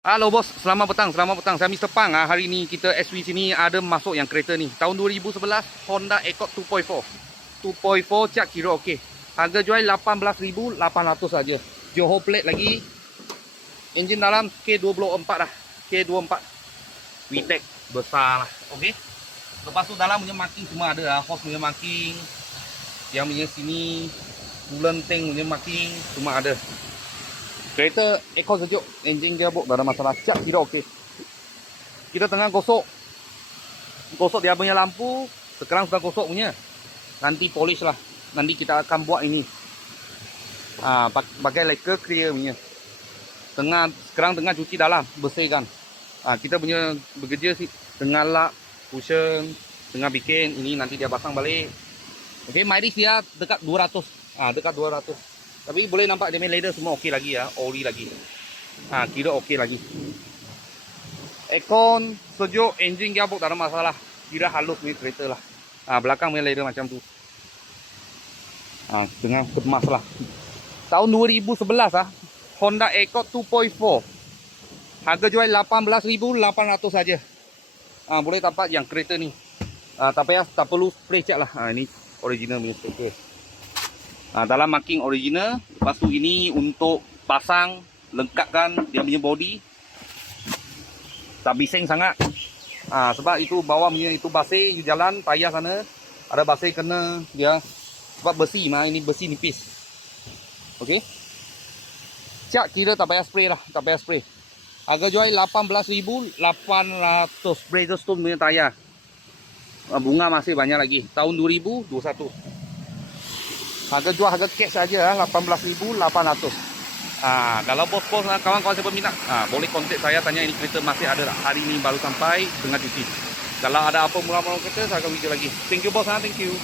Halo bos, selamat petang, selamat petang. Saya Mr. Pang. Hari ini kita SW sini ada masuk yang kereta ni. Tahun 2011 Honda Accord 2.4. 2.4 cak kira okey. Harga jual 18,800 saja. Johor plate lagi. Enjin dalam K24 dah. K24. VTEC besar lah. Okey. Lepas tu dalam punya marking semua ada lah. Hose punya marking. Yang punya sini coolant tank punya marking semua ada. Kereta ekor sejuk, enjin gearbox tak ada masalah, cat kira okey. Kita tengah gosok dia punya lampu, sekarang sudah gosok punya. Nanti polish lah, nanti kita akan buat ini. Pakai lacquer clear punya. Sekarang tengah cuci dalam, bersihkan. Kita punya bekerja sih, tengah lap, cushion, tengah bikin, ini nanti dia pasang balik. Okey, mileage dia dekat 200. Dekat 200. Tapi boleh nampak dia main leather semua okey lagi ya, ori lagi. Kira okey lagi. Aircon sejuk, enjin gearbox tak ada masalah. Kira halus ni kereta lah. Belakang main leather macam tu. Dengan kemas lah. Tahun 2011 Honda Accord 2.4. Harga jual 18,800 saja. Boleh dapat yang kereta ni. Tak payah, tak perlu spray cat lah. Ini original punya stiker. Dalam marking original. Lepas tu ini untuk pasang, lengkapkan dia punya body. Tak bising sangat. Sebab itu bawah punya itu basih, you jalan payah sana. Ada basih kena dia. Sebab besi mah, ini besi nipis. Okey. Cat kira tak payah spray lah, tak payah spray. Harga jual 18,800. Bridgestone punya tayar. Bunga masih banyak lagi. Tahun 2021. Harga jual harga cash saja 18,800. Kalau bos-bos kawan-kawan saya berminat, boleh kontak saya, tanya ini kereta masih ada tak. Hari ini baru sampai, tengah cuci. Kalau ada apa murah-murah kereta, saya akan video lagi. Thank you bos, thank you.